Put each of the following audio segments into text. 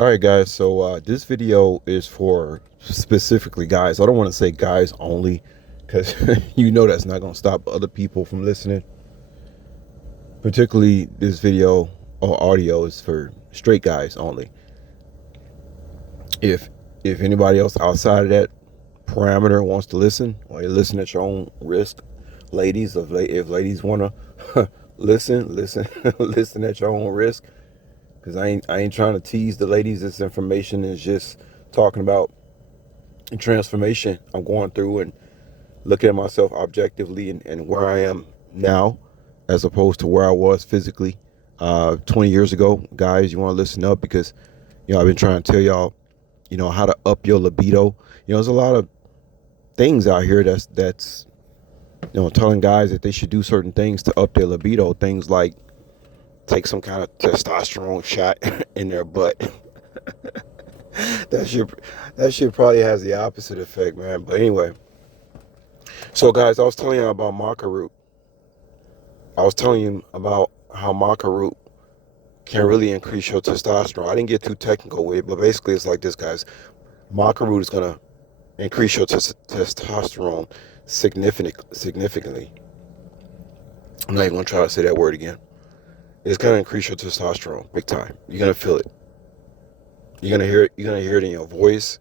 All right, guys. So this video is for specifically guys. I don't want to say guys only, because you know that's not going to stop other people from listening. Particularly, this video or audio is for straight guys only. If anybody else outside of that parameter wants to listen, well, you listen at your own risk, ladies. If ladies want to listen, listen at your own risk. Because I ain't trying to tease the ladies. This information is just talking about transformation I'm going through and looking at myself objectively and where I am now as opposed to where I was physically 20 years ago. Guys, you want to listen up because, I've been trying to tell y'all, how to up your libido. There's a lot of things out here that's telling guys that they should do certain things to up their libido. Things like take some kind of testosterone shot in their butt. That shit probably has the opposite effect, man. But anyway, so guys, I was telling you about maca root. I was telling you about how maca root can really increase your testosterone. I didn't get too technical with it, but basically it's like this, guys. Maca root is gonna increase your testosterone significantly. I'm not even gonna try to say that word again. It's gonna increase your testosterone big time. You're gonna feel it. You're gonna hear it. You're gonna hear it in your voice.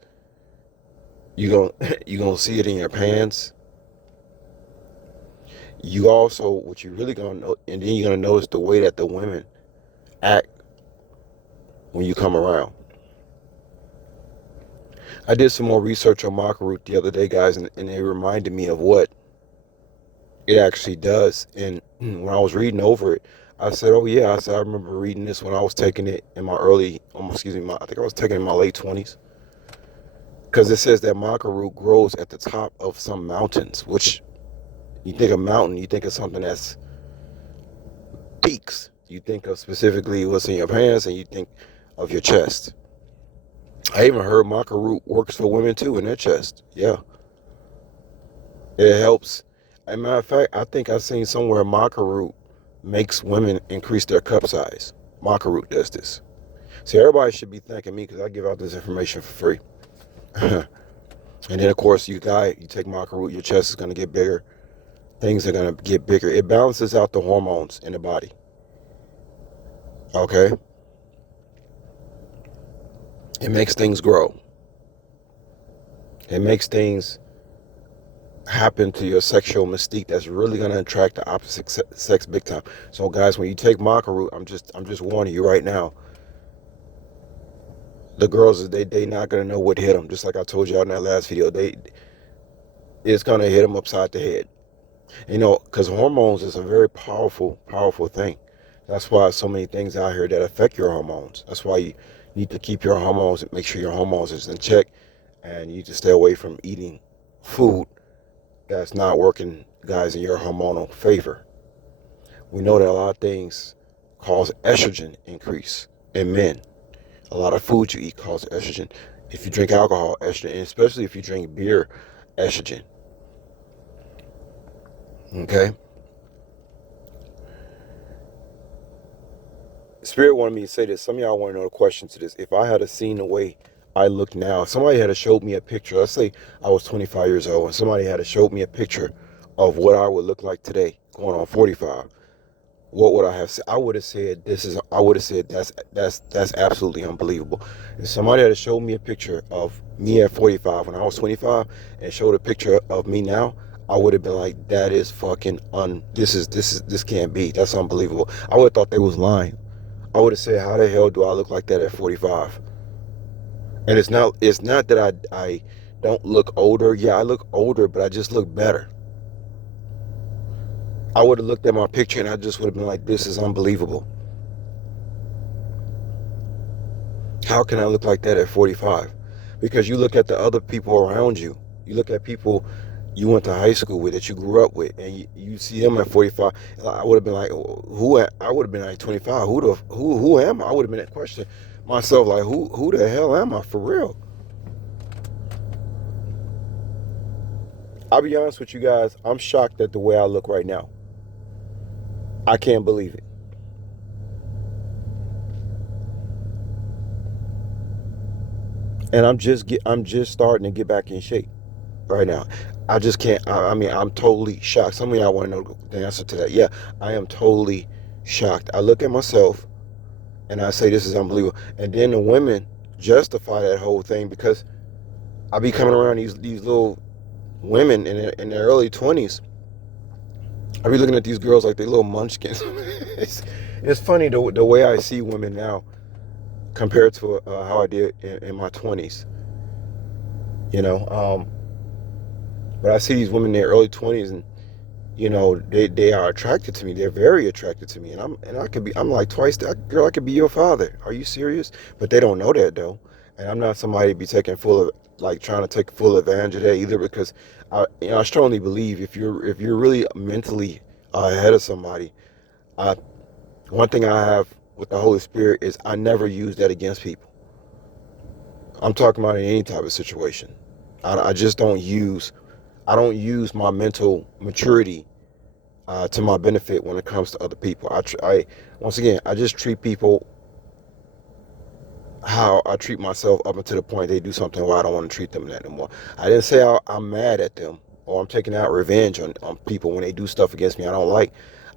You're gonna see it in your pants. You also, what you really gonna know, and then you're gonna notice the way that the women act when you come around. I did some more research on maca root the other day, guys, and it reminded me of what it actually does. And when I was reading over it, I said, "Oh yeah," I remember reading this when I was taking it in my I think I was taking it in my late 20s, because it says that maca root grows at the top of some mountains, which you think of mountain, you think of something that's peaks. You think of specifically what's in your pants, and you think of your chest. I even heard maca root works for women too in their chest. Yeah, it helps. As a matter of fact, I think I've seen somewhere maca root makes women increase their cup size. Maca root does this. See, everybody should be thanking me because I give out this information for free. And then, of course, you take maca root, your chest is going to get bigger. Things are going to get bigger. It balances out the hormones in the body. Okay? It makes things grow. It makes things happen to your sexual mystique that's really going to attract the opposite sex big time. So, guys, when you take maca root, I'm just warning you right now. The girls, they not going to know what hit them. Just like I told you in that last video, it's going to hit them upside the head. Because hormones is a very powerful thing. That's why so many things out here that affect your hormones. That's why you need to keep your hormones and make sure your hormones is in check, and you need to stay away from eating food that's not working, guys, in your hormonal favor. We know that a lot of things cause estrogen increase in men. A lot of food you eat causes estrogen. If you drink alcohol, estrogen, and especially if you drink beer, estrogen. Okay? Spirit wanted me to say this. Some of y'all want to know the question to this. If I had seen the way I look now, if somebody had showed me a picture, let's say I was 25 years old, and somebody had showed me a picture of what I would look like today, going on 45, what would I have said? I would have said that's absolutely unbelievable. If somebody had showed me a picture of me at 45 when I was 25 and showed a picture of me now, I would have been like, that is fucking this can't be. That's unbelievable. I would have thought they was lying. I would have said, how the hell do I look like that at 45? And it's not that I don't look older. Yeah, I look older, but I just look better. I would have looked at my picture and I just would have been like, this is unbelievable. How can I look like that at 45? Because you look at the other people around you. You look at people you went to high school with, that you grew up with, and you see them at 45. I would have been like, I would have been like 25. Who am I? I would have been that question myself, like, who the hell am I for real? I'll be honest with you guys, I'm shocked at the way I look right now. I can't believe it. And I'm just starting to get back in shape right now. I just can't. I mean, I'm totally shocked. Some of y'all want to know the answer to that. Yeah, I am totally shocked. I look at myself and I say this is unbelievable. And then the women justify that whole thing because I be coming around these little women in their early 20s. I be looking at these girls like they little munchkins. it's funny the way I see women now compared to how I did in my 20s. You know, but I see these women in their early 20s, and they are attracted to me. They're very attracted to me, and I'm like twice that girl. I could be your father. Are you serious? But they don't know that though, and I'm not somebody to be taking full of like trying to take full advantage of that either, because I strongly believe if you're really mentally ahead of somebody, I one thing I have with the Holy Spirit is I never use that against people. I'm talking about in any type of situation. I just I don't use my mental maturity to my benefit when it comes to other people. Once again, I just treat people how I treat myself up until the point they do something where I don't want to treat them that anymore. I didn't say I'm mad at them or I'm taking out revenge on people when they do stuff against me I don't like.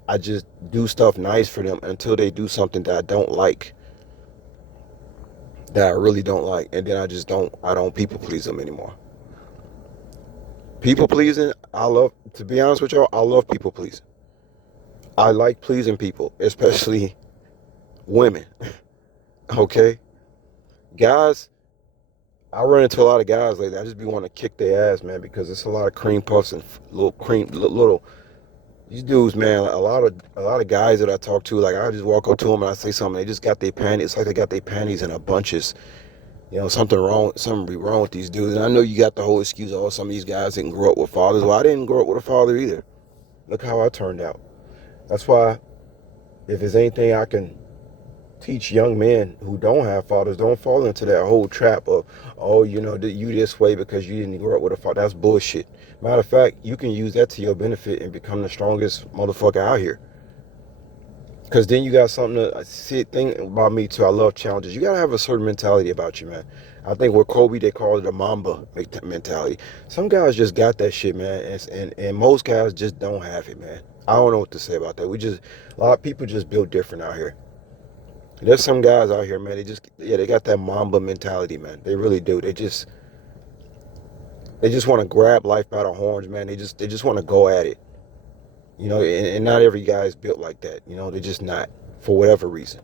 I just do stuff nice for them until they do something that I don't like, that I really don't like, and then I don't people please them anymore. People pleasing, to be honest with y'all, I love people pleasing. I like pleasing people, especially women. Okay? Guys, I run into a lot of guys lately. I just be wanting to kick their ass, man, because it's a lot of cream puffs and little these dudes, man. A lot of guys that I talk to, like I just walk up to them and I say something. They just got their panties. It's like they got their panties in a bunches. Something be wrong with these dudes. And I know you got the whole excuse, oh, some of these guys didn't grow up with fathers. Well, I didn't grow up with a father either. Look how I turned out. That's why, if there's anything I can teach young men who don't have fathers, don't fall into that whole trap of, oh, you this way because you didn't grow up with a father. That's bullshit. Matter of fact, you can use that to your benefit and become the strongest motherfucker out here. Because then you got something to see. Thing about me too, I love challenges. You got to have a certain mentality about you, man. I think with Kobe, they call it a Mamba mentality. Some guys just got that shit, man. And most guys just don't have it, man. I don't know what to say about that. A lot of people just built different out here. There's some guys out here, man. They got that Mamba mentality, man. They really do. They just want to grab life by the horns, man. They just want to go at it. And not every guy is built like that. They're just not, for whatever reason.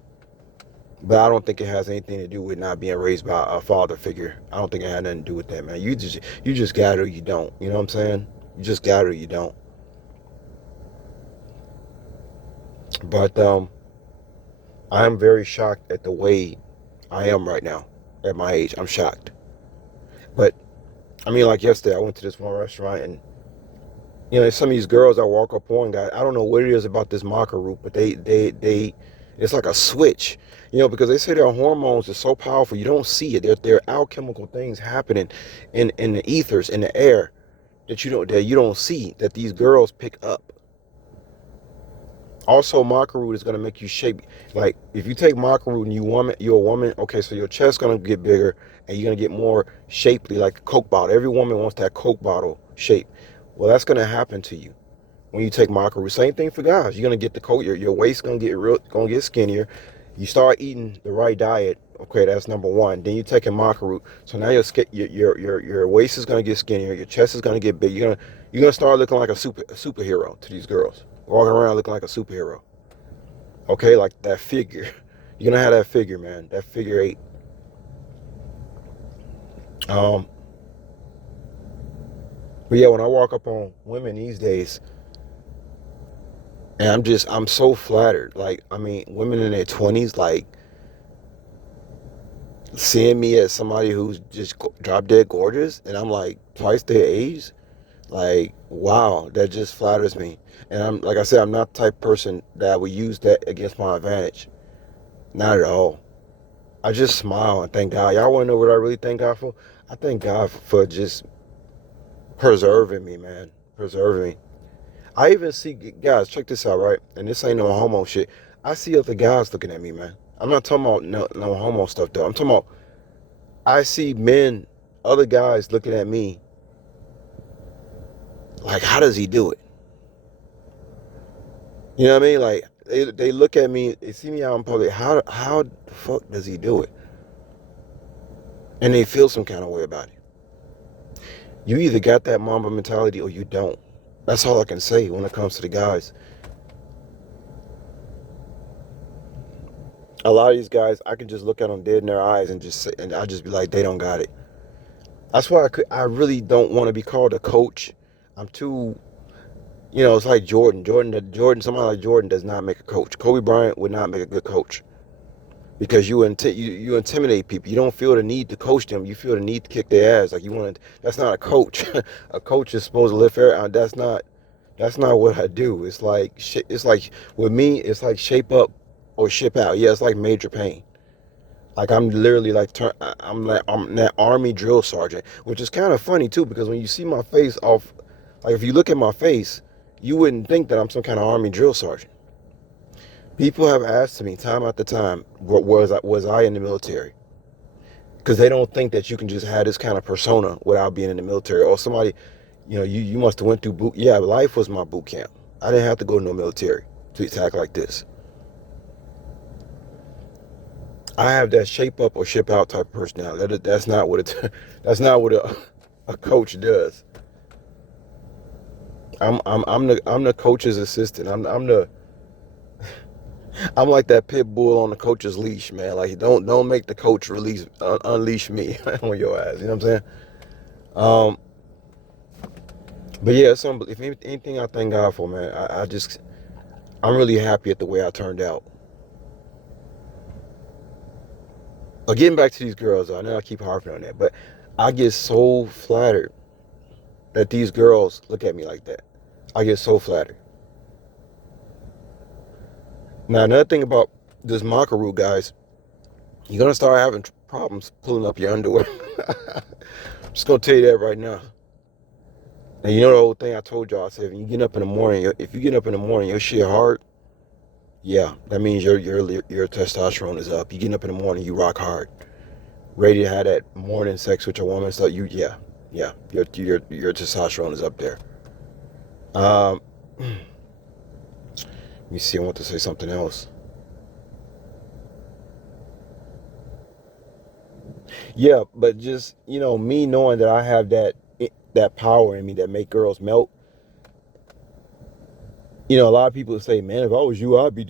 But I don't think it has anything to do with not being raised by a father figure. I don't think it had nothing to do with that, man. You just got it or you don't. You know what I'm saying? You just got it or you don't. But I am very shocked at the way I am right now at my age. I'm shocked. But I mean, like yesterday, I went to this one restaurant, and some of these girls I walk up on, guys, I don't know what it is about this Maca root, but they it's like a switch, because they say their hormones are so powerful, you don't see it. There are alchemical things happening in the ethers, in the air, that you don't see, that these girls pick up. Also, maca root is gonna make you shape. Like if you take maca root and you're a woman. Okay, so your chest's gonna get bigger and you're gonna get more shapely, like a Coke bottle. Every woman wants that Coke bottle shape. Well, that's gonna happen to you when you take maca root. Same thing for guys. You're gonna get the coat. Your waist gonna get skinnier. You start eating the right diet. Okay, that's number one. Then you take a maca root. So now your waist is gonna get skinnier. Your chest is gonna get big. You're gonna start looking like a superhero to these girls. Walking around looking like a superhero. Okay, like that figure. You're gonna have that figure, man. That figure eight. But yeah, when I walk up on women these days, and I'm so flattered. Like, I mean, women in their 20s, like, seeing me as somebody who's just drop dead gorgeous, and I'm like twice their age. Like, wow, that just flatters me. And like I said, I'm not the type of person that would use that against my advantage. Not at all. I just smile and thank God. Y'all want to know what I really thank God for? I thank God for just preserving me, man. Preserving me. I even see, guys, check this out, right? And this ain't no homo shit. I see other guys looking at me, man. I'm not talking about no homo stuff, though. I'm talking about, I see men, other guys looking at me like, how does he do it? You know what I mean? Like they look at me, they see me out in public. How the fuck does he do it? And they feel some kind of way about it. You either got that Mamba mentality or you don't. That's all I can say when it comes to the guys. A lot of these guys, I can just look at them dead in their eyes and just say, and I just be like, they don't got it. That's why I really don't want to be called a coach. I'm too, it's like Jordan. Somebody like Jordan does not make a coach. Kobe Bryant would not make a good coach because you intimidate people. You don't feel the need to coach them. You feel the need to kick their ass. Like you want to. That's not a coach. A coach is supposed to lift air. That's not what I do. It's like with me. It's like shape up or ship out. Yeah, it's like Major Payne. Like I'm literally like I'm that army drill sergeant, which is kind of funny too because when you see my face off, like if you look at my face, you wouldn't think that I'm some kind of army drill sergeant. People have asked me time after time, was I in the military? Because they don't think that you can just have this kind of persona without being in the military. Or somebody, you must have went through boot. Yeah, life was my boot camp. I didn't have to go to no military to act like this. I have that shape up or ship out type of personality. That's not what a coach does. I'm the coach's assistant. I'm like that pit bull on the coach's leash, man. Like don't make the coach unleash me on your ass. You know what I'm saying? But yeah, if anything, I thank God for, man. I'm really happy at the way I turned out. But getting back to these girls, I know I keep harping on that, but I get so flattered that these girls look at me like that. I get so flattered. Now, another thing about this Makaru, guys, you're going to start having problems pulling up your underwear. I'm just going to tell you that right now. And you know the old thing I told y'all, I said, if you get up in the morning, your shit hard, yeah, that means your testosterone is up. You getting up in the morning, you rock hard. Ready to have that morning sex with your woman, so your testosterone is up there. Let me see, I want to say something else. Yeah, but just, me knowing that I have that power in me that make girls melt. A lot of people say, man, if I was you, I'd be,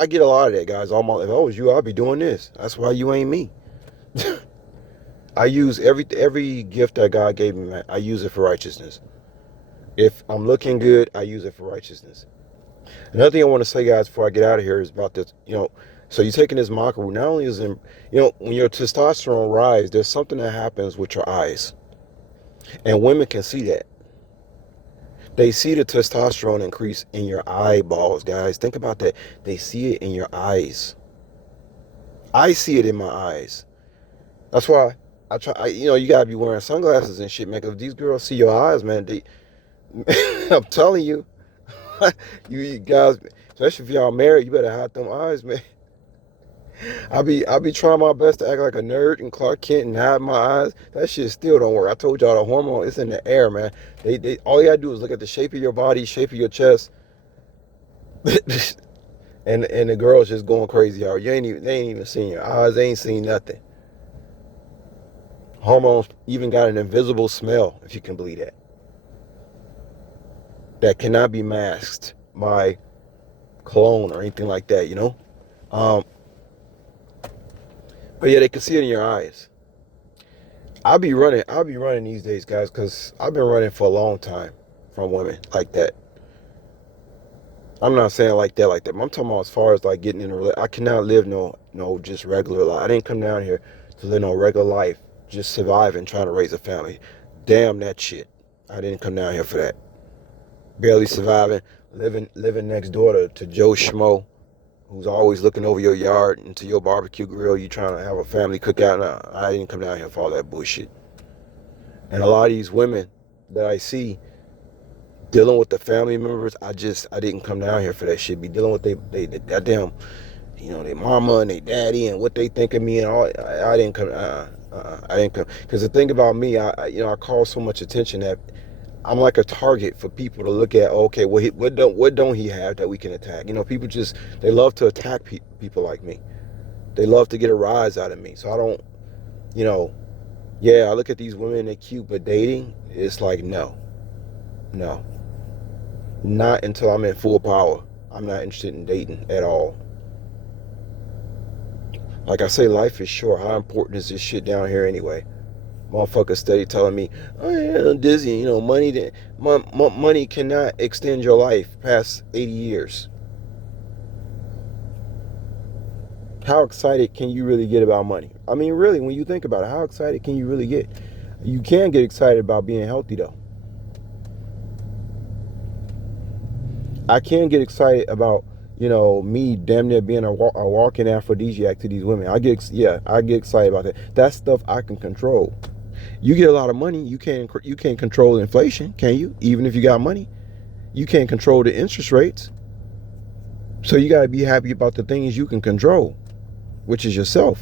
I get a lot of that, guys. If I was you, I'd be doing this. That's why you ain't me. I use every gift that God gave me, man. I use it for righteousness. If I'm looking good, I use it for righteousness. Another thing I want to say, guys, before I get out of here is about this, so you're taking this Makaru. Not only is when your testosterone rise, there's something that happens with your eyes. And women can see that. They see the testosterone increase in your eyeballs, guys. Think about that. They see it in your eyes. I see it in my eyes. That's why I try. You gotta be wearing sunglasses and shit, man. Cause if these girls see your eyes, man, I'm telling you, you guys, especially if y'all married, you better hide them eyes, man. I be trying my best to act like a nerd and Clark Kent and hide my eyes. That shit still don't work. I told y'all the hormone is in the air, man. They all you gotta do is look at the shape of your body, shape of your chest, and the girls just going crazy. They ain't even seen your eyes. They ain't seen nothing. Hormones even got an invisible smell, if you can believe that. That cannot be masked by cologne or anything like that, But yeah, they can see it in your eyes. I'll be running these days, guys, because I've been running for a long time from women like that. I'm not saying like that, but I'm talking about as far as like getting in a relationship. I cannot live no just regular life. I didn't come down here to live no regular life, just surviving, trying to raise a family. Damn that shit. I didn't come down here for that. Barely surviving, living next door to Joe Schmo, who's always looking over your yard into your barbecue grill. You trying to have a family cookout. No, I didn't come down here for all that bullshit. And a lot of these women that I see dealing with the family members, I didn't come down here for that shit. Be dealing with they goddamn, you know, their mama and their daddy and what they think of me and all. I didn't come. I didn't come because the thing about me, I call so much attention that I'm like a target for people to look at. Okay, what don't he have that we can attack? You know, people just they love to attack people like me. They love to get a rise out of me. So I don't, you know, yeah, I look at these women, they're cute, but dating, it's like no, not until I'm in full power. I'm not interested in dating at all. Like I say, life is short. How important is this shit down here anyway? Motherfuckers steady telling me, oh yeah, I'm dizzy. You know, money cannot extend your life past 80 years. How excited can you really get about money? I mean, really, when you think about it, how excited can you really get? You can get excited about being healthy, though. I can get excited about, me damn near being a walking aphrodisiac to these women. I get excited about that. That's stuff I can control. You get a lot of money, you can't control inflation, can you? Even if you got money, you can't control the interest rates. So you got to be happy about the things you can control, which is yourself.